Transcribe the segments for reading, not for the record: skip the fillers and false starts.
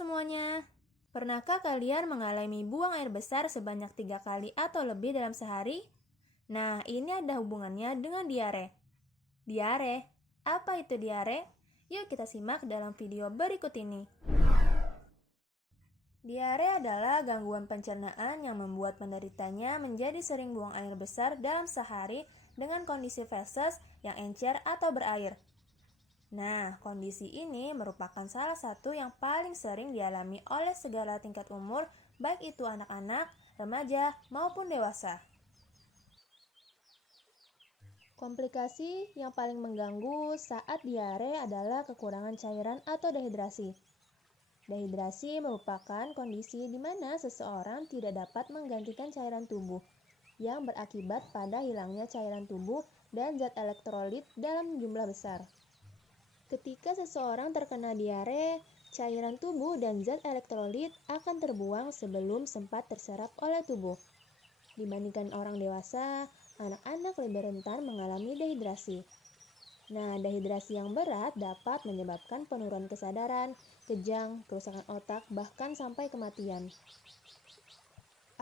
semuanya. Pernahkah kalian mengalami buang air besar sebanyak 3 kali atau lebih dalam sehari? Nah, ini ada hubungannya dengan diare. Diare, apa itu diare? Yuk kita simak dalam video berikut ini. Diare adalah gangguan pencernaan yang membuat penderitanya menjadi sering buang air besar dalam sehari dengan kondisi feses yang encer atau berair. Nah, kondisi ini merupakan salah satu yang paling sering dialami oleh segala tingkat umur, baik itu anak-anak, remaja, maupun dewasa. Komplikasi yang paling mengganggu saat diare adalah kekurangan cairan atau dehidrasi. Dehidrasi merupakan kondisi di mana seseorang tidak dapat menggantikan cairan tubuh, yang berakibat pada hilangnya cairan tubuh dan zat elektrolit dalam jumlah besar. Ketika seseorang terkena diare, cairan tubuh dan zat elektrolit akan terbuang sebelum sempat terserap oleh tubuh. Dibandingkan orang dewasa, anak-anak lebih rentan mengalami dehidrasi. Nah, dehidrasi yang berat dapat menyebabkan penurunan kesadaran, kejang, kerusakan otak, bahkan sampai kematian.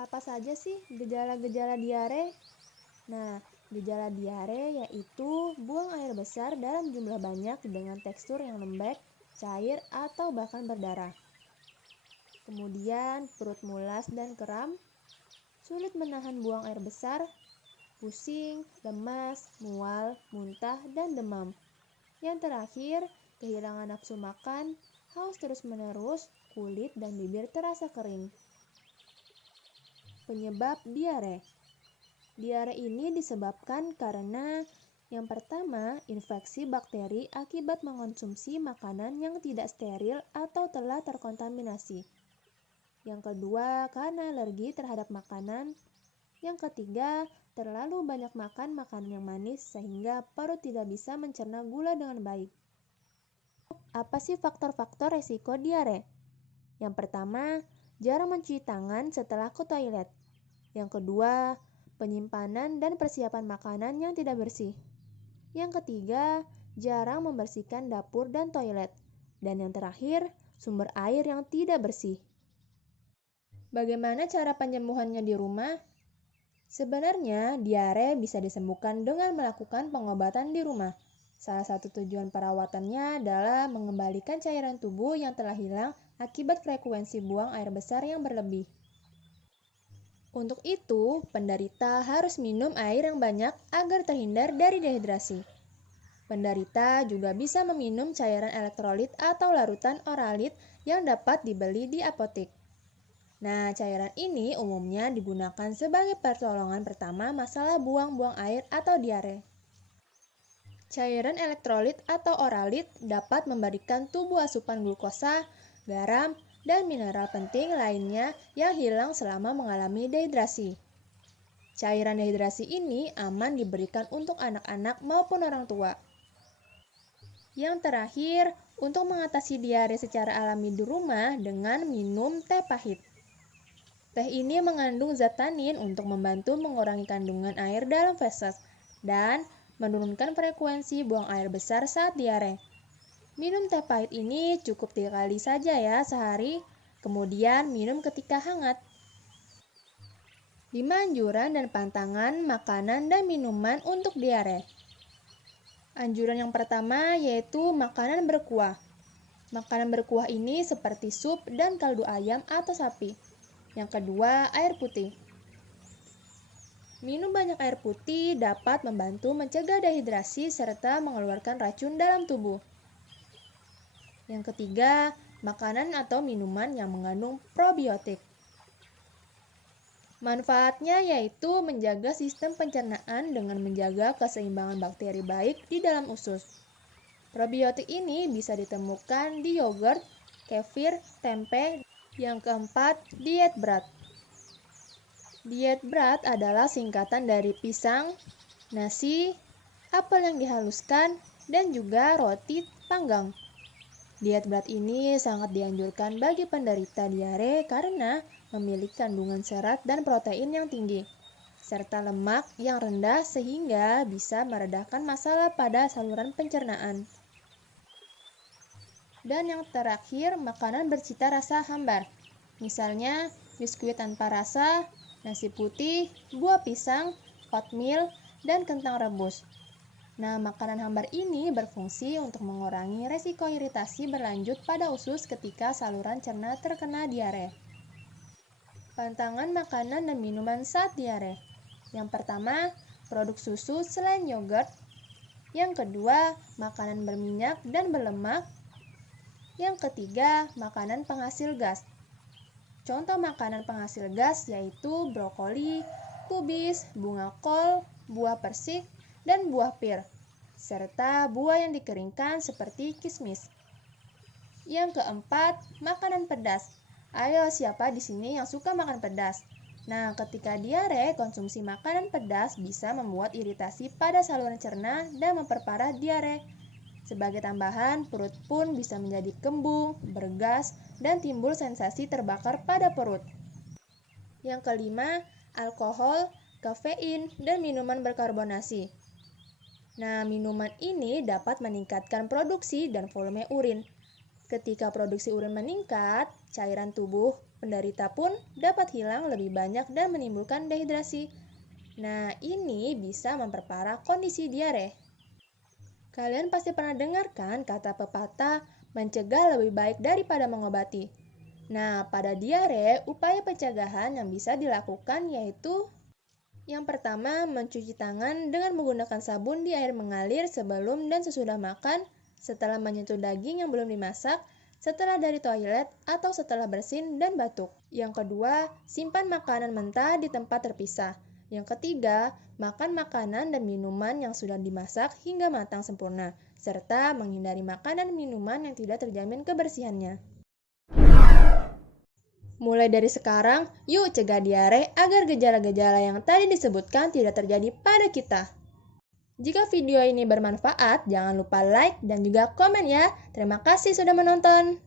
Apa saja sih gejala-gejala diare? Nah, gejala diare yaitu buang air besar dalam jumlah banyak dengan tekstur yang lembek, cair, atau bahkan berdarah. Kemudian, perut mulas dan kram, sulit menahan buang air besar, pusing, lemas, mual, muntah, dan demam. Yang terakhir, kehilangan nafsu makan, haus terus-menerus, kulit dan bibir terasa kering. Penyebab diare. Diare ini disebabkan karena yang pertama, infeksi bakteri akibat mengonsumsi makanan yang tidak steril atau telah terkontaminasi. Yang kedua, karena alergi terhadap makanan. Yang ketiga, terlalu banyak makan makanan yang manis sehingga perut tidak bisa mencerna gula dengan baik. Apa sih faktor-faktor resiko diare? Yang pertama, jarang mencuci tangan setelah ke toilet. Yang kedua, penyimpanan dan persiapan makanan yang tidak bersih. Yang ketiga, jarang membersihkan dapur dan toilet. Dan yang terakhir, sumber air yang tidak bersih. Bagaimana cara penyembuhannya di rumah? Sebenarnya, diare bisa disembuhkan dengan melakukan pengobatan di rumah. Salah satu tujuan perawatannya adalah mengembalikan cairan tubuh yang telah hilang akibat frekuensi buang air besar yang berlebih. Untuk itu, penderita harus minum air yang banyak agar terhindar dari dehidrasi. Penderita juga bisa meminum cairan elektrolit atau larutan oralit yang dapat dibeli di apotek. Nah, cairan ini umumnya digunakan sebagai pertolongan pertama masalah buang-buang air atau diare. Cairan elektrolit atau oralit dapat memberikan tubuh asupan glukosa, garam, dan mineral penting lainnya yang hilang selama mengalami dehidrasi. Cairan dehidrasi ini aman diberikan untuk anak-anak maupun orang tua. Yang terakhir, untuk mengatasi diare secara alami di rumah dengan minum teh pahit. Teh ini mengandung zat tanin untuk membantu mengurangi kandungan air dalam feses dan menurunkan frekuensi buang air besar saat diare. Minum teh pahit ini cukup 3 kali saja ya sehari, kemudian minum ketika hangat. 5 anjuran dan pantangan makanan dan minuman untuk diare. Anjuran yang pertama yaitu makanan berkuah. Makanan berkuah ini seperti sup dan kaldu ayam atau sapi. Yang kedua, air putih. Minum banyak air putih dapat membantu mencegah dehidrasi serta mengeluarkan racun dalam tubuh. Yang ketiga, makanan atau minuman yang mengandung probiotik. Manfaatnya yaitu menjaga sistem pencernaan dengan menjaga keseimbangan bakteri baik di dalam usus. Probiotik ini bisa ditemukan di yogurt, kefir, tempe. Yang keempat, diet berat. Diet berat adalah singkatan dari pisang, nasi, apel yang dihaluskan, dan juga roti panggang. Diet berat ini sangat dianjurkan bagi penderita diare karena memiliki kandungan serat dan protein yang tinggi, serta lemak yang rendah sehingga bisa meredakan masalah pada saluran pencernaan. Dan yang terakhir, makanan bercita rasa hambar. Misalnya, biskuit tanpa rasa, nasi putih, buah pisang, oatmeal, dan kentang rebus. Nah, makanan hambar ini berfungsi untuk mengurangi resiko iritasi berlanjut pada usus ketika saluran cerna terkena diare. Pantangan makanan dan minuman saat diare. Yang pertama, produk susu selain yogurt. Yang kedua, makanan berminyak dan berlemak. Yang ketiga, makanan penghasil gas. Contoh makanan penghasil gas yaitu brokoli, kubis, bunga kol, buah persik, dan buah pir, serta buah yang dikeringkan seperti kismis. Yang keempat, makanan pedas. Ayo, siapa di sini yang suka makan pedas? Nah, ketika diare, konsumsi makanan pedas bisa membuat iritasi pada saluran cerna dan memperparah diare. Sebagai tambahan, perut pun bisa menjadi kembung, bergas, dan timbul sensasi terbakar pada perut. Yang kelima, alkohol, kafein, dan minuman berkarbonasi. Nah, minuman ini dapat meningkatkan produksi dan volume urin. Ketika produksi urin meningkat, cairan tubuh penderita pun dapat hilang lebih banyak dan menimbulkan dehidrasi. Nah, ini bisa memperparah kondisi diare. Kalian pasti pernah dengarkan kata pepatah, mencegah lebih baik daripada mengobati. Nah, pada diare, upaya pencegahan yang bisa dilakukan yaitu yang pertama, mencuci tangan dengan menggunakan sabun di air mengalir sebelum dan sesudah makan, setelah menyentuh daging yang belum dimasak, setelah dari toilet, atau setelah bersin dan batuk. Yang kedua, simpan makanan mentah di tempat terpisah. Yang ketiga, makan makanan dan minuman yang sudah dimasak hingga matang sempurna, serta menghindari makanan dan minuman yang tidak terjamin kebersihannya. Mulai dari sekarang, yuk cegah diare agar gejala-gejala yang tadi disebutkan tidak terjadi pada kita. Jika video ini bermanfaat, jangan lupa like dan juga komen ya. Terima kasih sudah menonton.